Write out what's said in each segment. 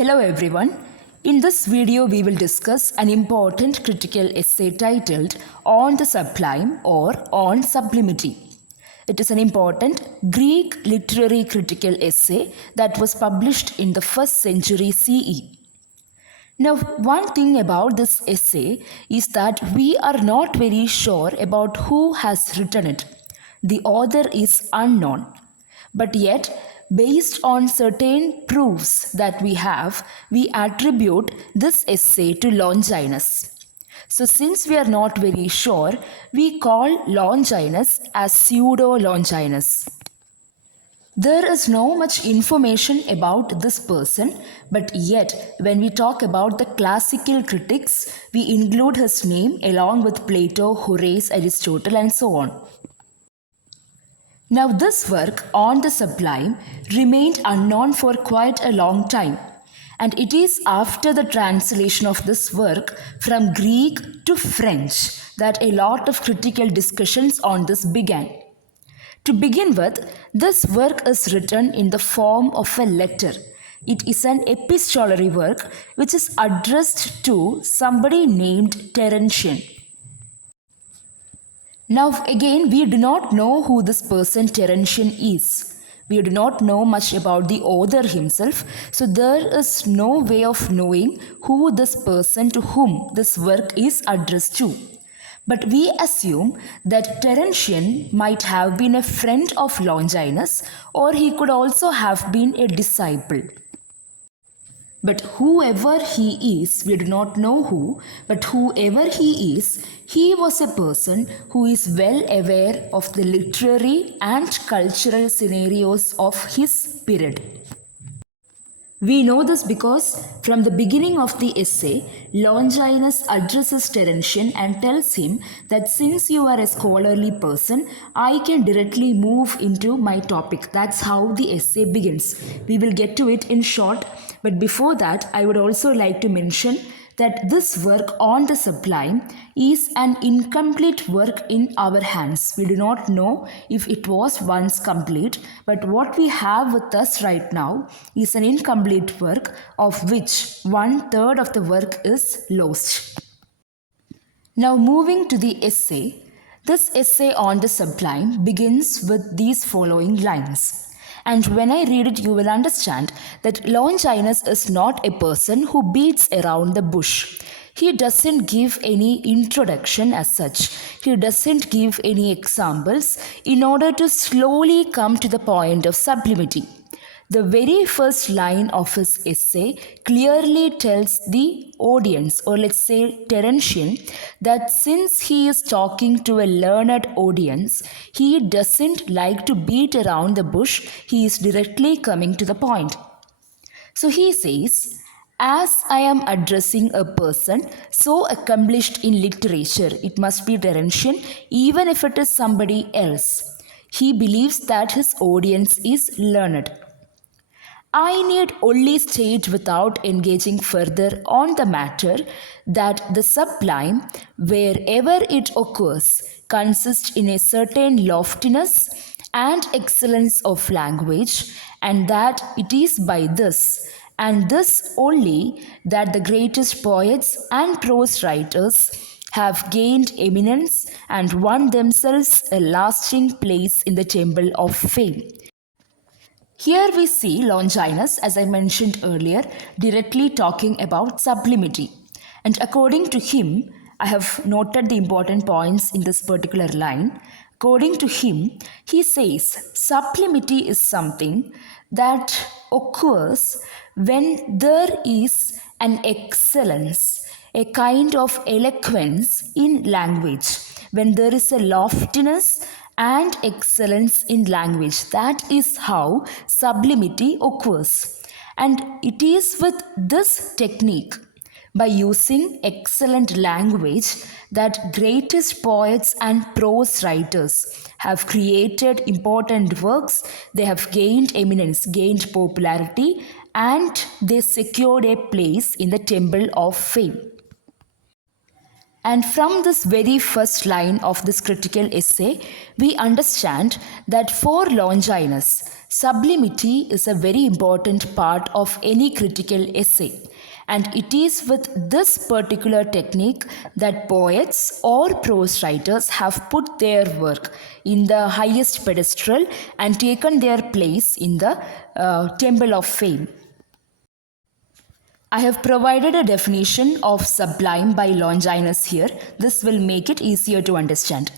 Hello everyone. In this video we will discuss an important critical essay titled On the Sublime or On Sublimity. It is an important Greek literary critical essay that was published in the 1st century CE. Now, one thing about this essay is that we are not very sure about who has written it. The author is unknown. But yet, based on certain proofs that we have, we attribute this essay to Longinus. So since we are not very sure, we call Longinus as pseudo-Longinus. There is no much information about this person, but yet when we talk about the classical critics, we include his name along with Plato, Horace, Aristotle and so on. Now this work, On the Sublime, remained unknown for quite a long time, and it is after the translation of this work from Greek to French that a lot of critical discussions on this began. To begin with, this work is written in the form of a letter. It is an epistolary work which is addressed to somebody named Terentian. Now again, we do not know who this person Terentian is. We do not know much about the author himself, so there is no way of knowing who this person to whom this work is addressed to. But we assume that Terentian might have been a friend of Longinus, or he could also have been a disciple. But whoever he is, we do not know who, but whoever he is, he was a person who is well aware of the literary and cultural scenarios of his period. We know this because from the beginning of the essay, Longinus addresses Terentian and tells him that since you are a scholarly person, I can directly move into my topic. That's how the essay begins. We will get to it in short, but before that, I would also like to mention that this work On the Sublime is an incomplete work in our hands. We do not know if it was once complete, but what we have with us right now is an incomplete work of which 1/3 of the work is lost. Now moving to the essay, this essay On the Sublime begins with these following lines. And when I read it, you will understand that Longinus is not a person who beats around the bush. He doesn't give any introduction as such. He doesn't give any examples in order to slowly come to the point of sublimity. The very first line of his essay clearly tells the audience, or let's say Terentian, that since he is talking to a learned audience, he doesn't like to beat around the bush, he is directly coming to the point. So he says, as I am addressing a person so accomplished in literature, it must be Terentian, even if it is somebody else. He believes that his audience is learned. I need only state without engaging further on the matter that the sublime, wherever it occurs, consists in a certain loftiness and excellence of language, and that it is by this, and this only, that the greatest poets and prose writers have gained eminence and won themselves a lasting place in the temple of fame. Here we see Longinus, as I mentioned earlier, directly talking about sublimity. And according to him, I have noted the important points in this particular line. According to him, he says sublimity is something that occurs when there is an excellence, a kind of eloquence in language, when there is a loftiness and excellence in language. That is how sublimity occurs. And it is with this technique, by using excellent language, that greatest poets and prose writers have created important works, they have gained eminence, gained popularity, and they secured a place in the temple of fame. And from this very first line of this critical essay, we understand that for Longinus, sublimity is a very important part of any critical essay. And it is with this particular technique that poets or prose writers have put their work in the highest pedestal and taken their place in the temple of fame. I have provided a definition of sublime by Longinus here. This will make it easier to understand.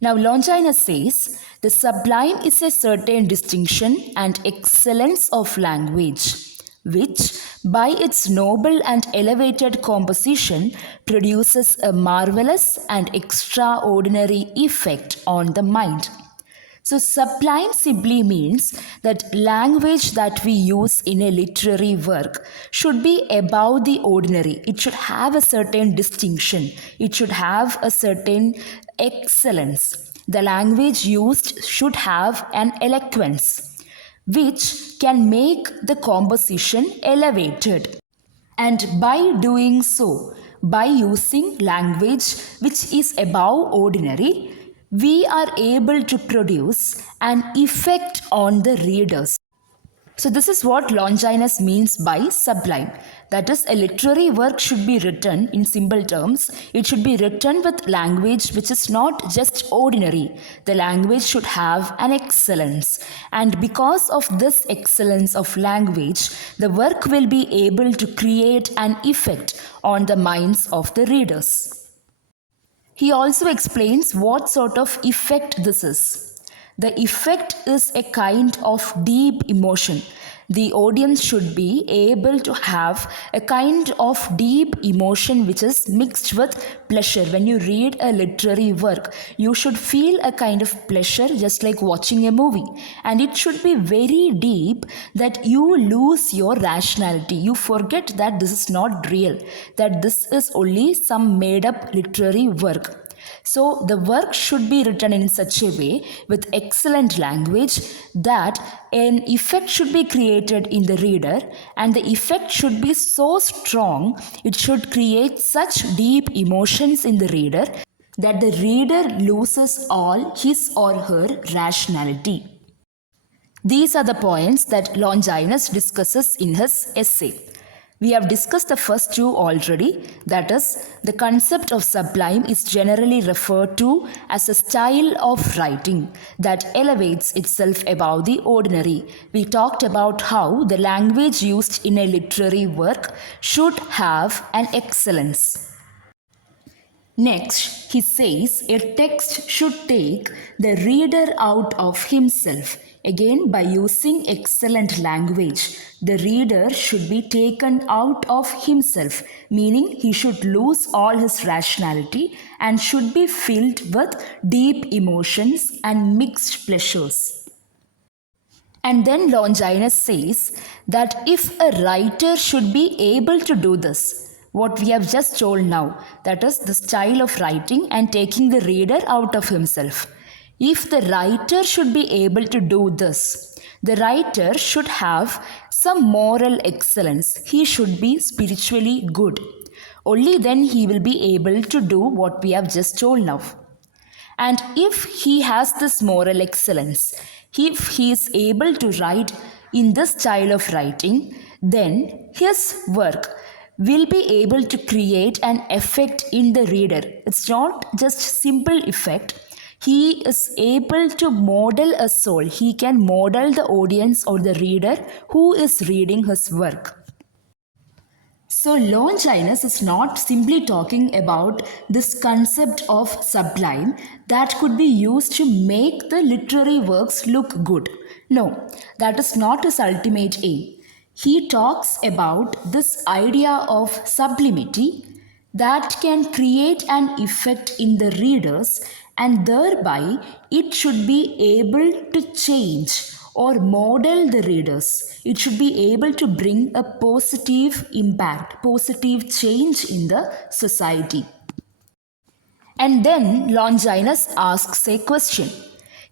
Now, Longinus says, the sublime is a certain distinction and excellence of language, which, by its noble and elevated composition, produces a marvelous and extraordinary effect on the mind. So, sublime simply means that language that we use in a literary work should be above the ordinary. It should have a certain distinction. It should have a certain excellence. The language used should have an eloquence, which can make the composition elevated. And by doing so, by using language which is above ordinary, we are able to produce an effect on the readers. So this is what Longinus means by sublime. That is, a literary work should be written in simple terms. It should be written with language which is not just ordinary. The language should have an excellence. And because of this excellence of language, the work will be able to create an effect on the minds of the readers. He also explains what sort of effect this is. The effect is a kind of deep emotion. The audience should be able to have a kind of deep emotion which is mixed with pleasure. When you read a literary work, you should feel a kind of pleasure just like watching a movie. And it should be very deep that you lose your rationality. You forget that this is not real, that this is only some made up literary work. So the work should be written in such a way with excellent language that an effect should be created in the reader, and the effect should be so strong, it should create such deep emotions in the reader that the reader loses all his or her rationality. These are the points that Longinus discusses in his essay. We have discussed the first two already, that is, the concept of sublime is generally referred to as a style of writing that elevates itself above the ordinary. We talked about how the language used in a literary work should have an excellence. Next, he says a text should take the reader out of himself. Again, by using excellent language, the reader should be taken out of himself, meaning he should lose all his rationality and should be filled with deep emotions and mixed pleasures. And then Longinus says that if a writer should be able to do this, what we have just told now, that is the style of writing and taking the reader out of himself. If the writer should be able to do this, the writer should have some moral excellence. He should be spiritually good. Only then he will be able to do what we have just told now. And if he has this moral excellence, if he is able to write in this style of writing, then his work will be able to create an effect in the reader. It's not just simple effect. He is able to model a soul. He can model the audience or the reader who is reading his work. So Longinus is not simply talking about this concept of sublime that could be used to make the literary works look good. No, that is not his ultimate aim. He talks about this idea of sublimity that can create an effect in the readers, and thereby it should be able to change or model the readers. It should be able to bring a positive impact, positive change in the society. And then Longinus asks a question.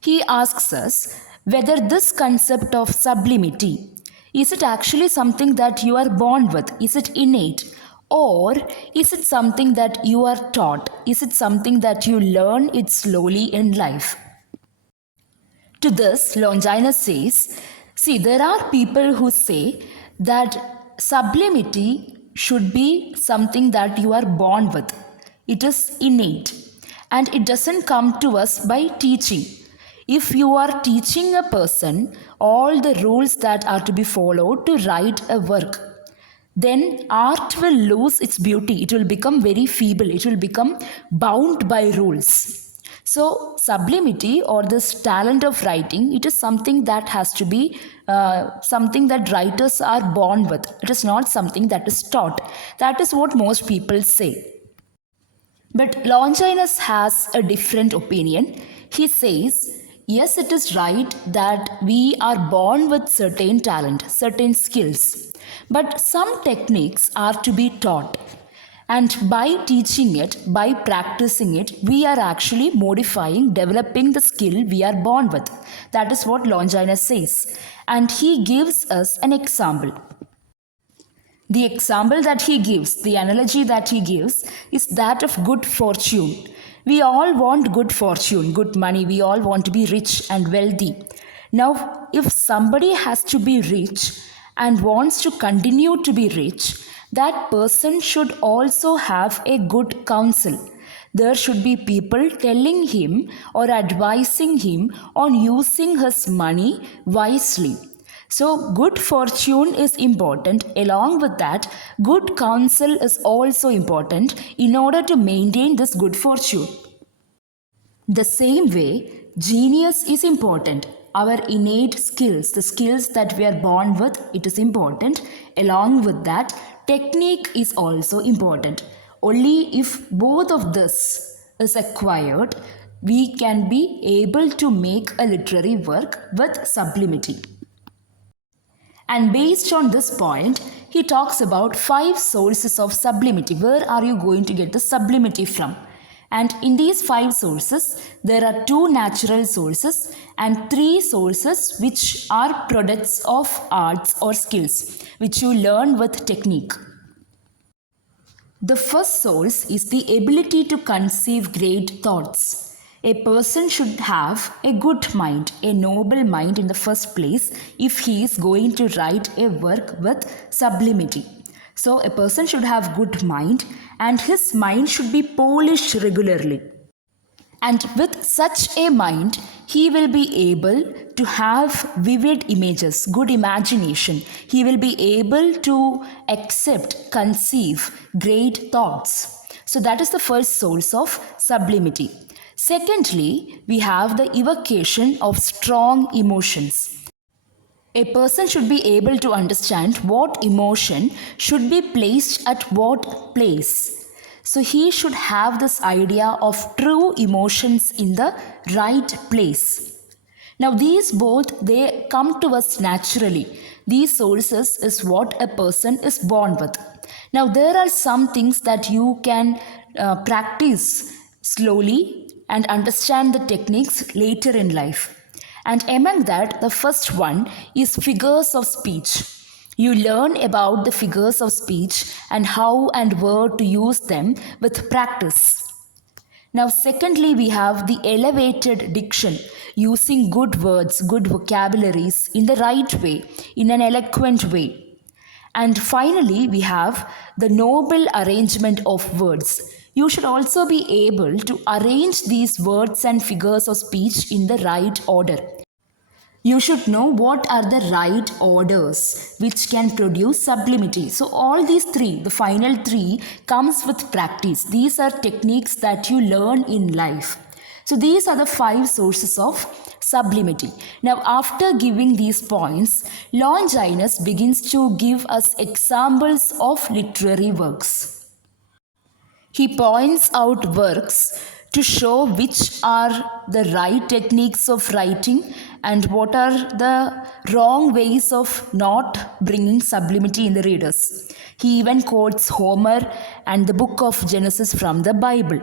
He asks us whether this concept of sublimity, is it actually something that you are born with? Is it innate? Or is it something that you are taught? Is it something that you learn it slowly in life? To this, Longinus says, see, there are people who say that sublimity should be something that you are born with. It is innate and it doesn't come to us by teaching. If you are teaching a person all the rules that are to be followed to write a work, then art will lose its beauty. It will become very feeble. It will become bound by rules. So sublimity or this talent of writing, it is something that has to be something that writers are born with. It is not something that is taught. That is what most people say. But Longinus has a different opinion. He says, yes, it is right that we are born with certain talent, certain skills. But some techniques are to be taught. And by teaching it, by practicing it, we are actually modifying, developing the skill we are born with. That is what Longinus says. And he gives us an example. The example that he gives, the analogy that he gives, is that of good fortune. We all want good fortune, good money. We all want to be rich and wealthy. Now, if somebody has to be rich and wants to continue to be rich, that person should also have a good counsel. There should be people telling him or advising him on using his money wisely. So, good fortune is important. Along with that, good counsel is also important in order to maintain this good fortune. The same way, genius is important. Our innate skills, the skills that we are born with, it is important. Along with that, technique is also important. Only if both of this is acquired, we can be able to make a literary work with sublimity. And based on this point, he talks about 5 sources of sublimity. Where are you going to get the sublimity from? And in these 5 sources, there are 2 natural sources and 3 sources which are products of arts or skills, which you learn with technique. The first source is the ability to conceive great thoughts. A person should have a good mind, a noble mind in the first place if he is going to write a work with sublimity. So a person should have good mind and his mind should be polished regularly. And with such a mind, he will be able to have vivid images, good imagination. He will be able to accept, conceive great thoughts. So that is the first source of sublimity. Secondly, we have the evocation of strong emotions. A person should be able to understand what emotion should be placed at what place. So he should have this idea of true emotions in the right place. Now these both, they come to us naturally. These sources is what a person is born with. Now there are some things that you can practice slowly and understand the techniques later in life. And among that, the first one is figures of speech. You learn about the figures of speech and how and where to use them with practice. Now, secondly, we have the elevated diction, using good words, good vocabularies in the right way, in an eloquent way. And finally, we have the noble arrangement of words. You should also be able to arrange these words and figures of speech in the right order. You should know what are the right orders which can produce sublimity. So all these 3, the final 3, comes with practice. These are techniques that you learn in life. So these are the 5 sources of sublimity. Now after giving these points, Longinus begins to give us examples of literary works. He points out works to show which are the right techniques of writing and what are the wrong ways of not bringing sublimity in the readers. He even quotes Homer and the book of Genesis from the Bible.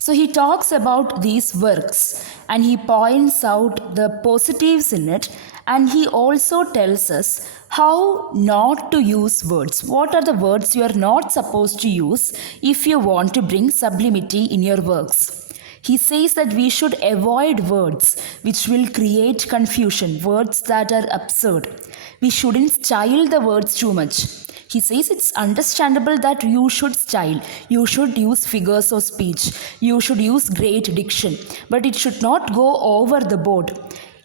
So he talks about these works and he points out the positives in it And he also tells us how not to use words. What are the words you are not supposed to use if you want to bring sublimity in your works? He says that we should avoid words which will create confusion, words that are absurd. We shouldn't style the words too much. He says it's understandable that you should style, you should use figures of speech, you should use great diction, but it should not go over the board.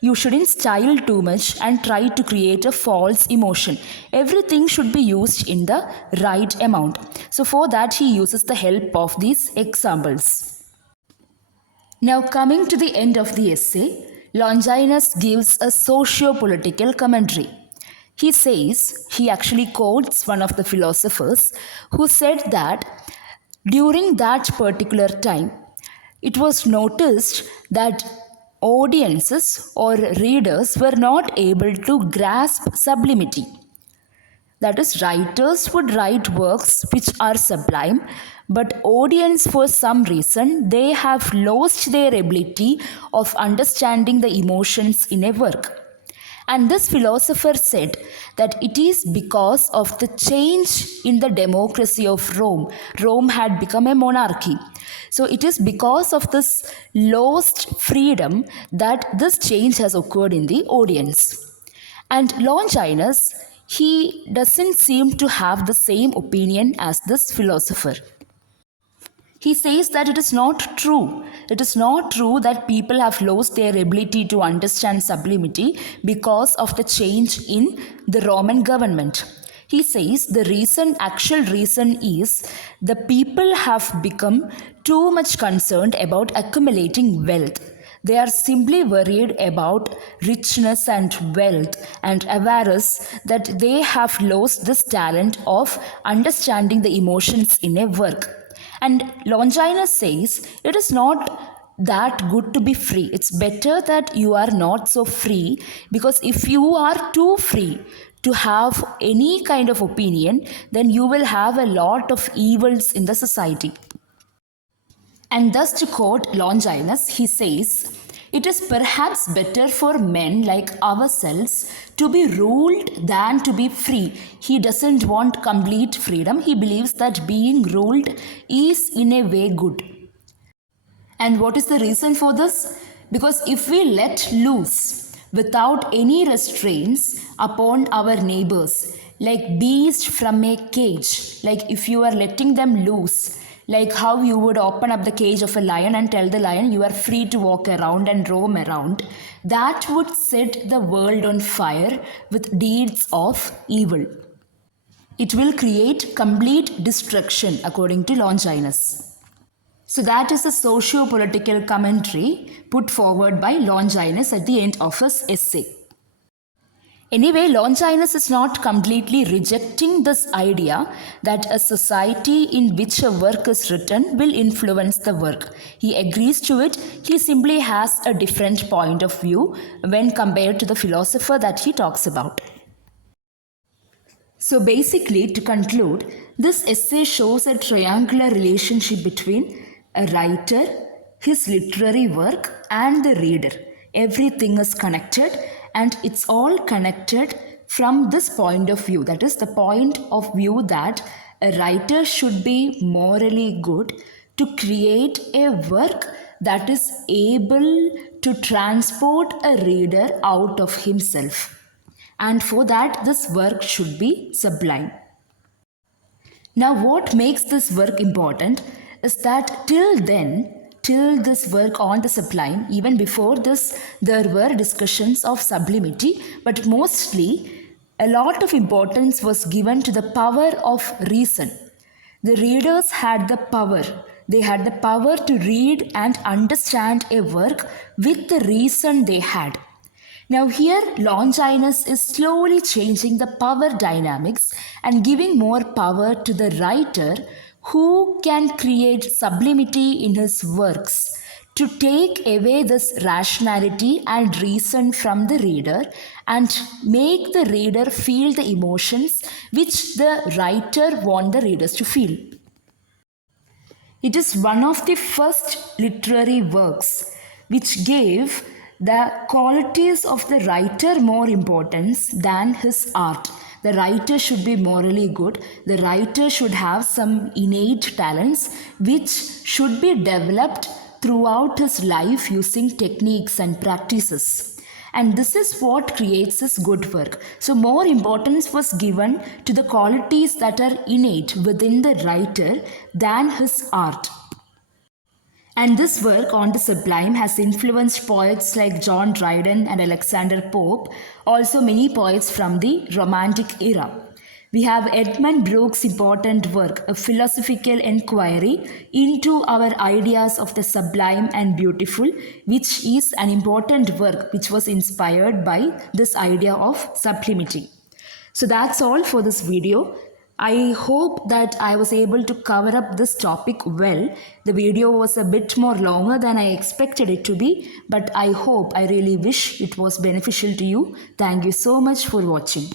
You shouldn't style too much and try to create a false emotion. Everything should be used in the right amount. So for that he uses the help of these examples. Now coming to the end of the essay, Longinus gives a socio-political commentary. He says, he actually quotes one of the philosophers who said that during that particular time, it was noticed that audiences or readers were not able to grasp sublimity. That is, writers would write works which are sublime, but audience, for some reason, they have lost their ability of understanding the emotions in a work. And this philosopher said that it is because of the change in the democracy of Rome. Rome had become a monarchy. So it is because of this lost freedom that this change has occurred in the audience. And Longinus, he doesn't seem to have the same opinion as this philosopher. He says that it is not true. It is not true that people have lost their ability to understand sublimity because of the change in the Roman government. He says the actual reason is the people have become too much concerned about accumulating wealth. They are simply worried about richness and wealth and avarice, that they have lost this talent of understanding the emotions in a work. And Longinus says it is not that good to be free. It's better that you are not so free, because if you are too free to have any kind of opinion, then you will have a lot of evils in the society. And thus, to quote Longinus, he says, it is perhaps better for men like ourselves to be ruled than to be free. He doesn't want complete freedom. He believes that being ruled is in a way good. And what is the reason for this? Because if we let loose without any restraints upon our neighbors, like beasts from a cage, like if you are letting them loose, like how you would open up the cage of a lion and tell the lion you are free to walk around and roam around, that would set the world on fire with deeds of evil. It will create complete destruction, according to Longinus. So that is a socio-political commentary put forward by Longinus at the end of his essay. Anyway, Longinus is not completely rejecting this idea that a society in which a work is written will influence the work. He agrees to it. He simply has a different point of view when compared to the philosopher that he talks about. So basically, to conclude, this essay shows a triangular relationship between a writer, his literary work, and the reader. Everything is connected, and it's all connected from this point of view. That is the point of view that a writer should be morally good to create a work that is able to transport a reader out of himself. And for that, this work should be sublime. Now, what makes this work important is that till this work on the sublime, even before this, there were discussions of sublimity, but mostly a lot of importance was given to the power of reason. The readers had the power. They had the power to read and understand a work with the reason they had. Now here Longinus is slowly changing the power dynamics and giving more power to the writer who can create sublimity in his works, to take away this rationality and reason from the reader and make the reader feel the emotions which the writer wants the readers to feel. It is one of the first literary works which gave the qualities of the writer more importance than his art. The writer should be morally good. The writer should have some innate talents which should be developed throughout his life using techniques and practices. And this is what creates his good work. So more importance was given to the qualities that are innate within the writer than his art. And this work on the sublime has influenced poets like John Dryden and Alexander Pope, also many poets from the Romantic era. We have Edmund Burke's important work, a philosophical inquiry into our ideas of the sublime and beautiful, which is an important work which was inspired by this idea of sublimity. So that's all for this video. I hope that I was able to cover up this topic well. The video was a bit more longer than I expected it to be, but I really wish it was beneficial to you. Thank you so much for watching.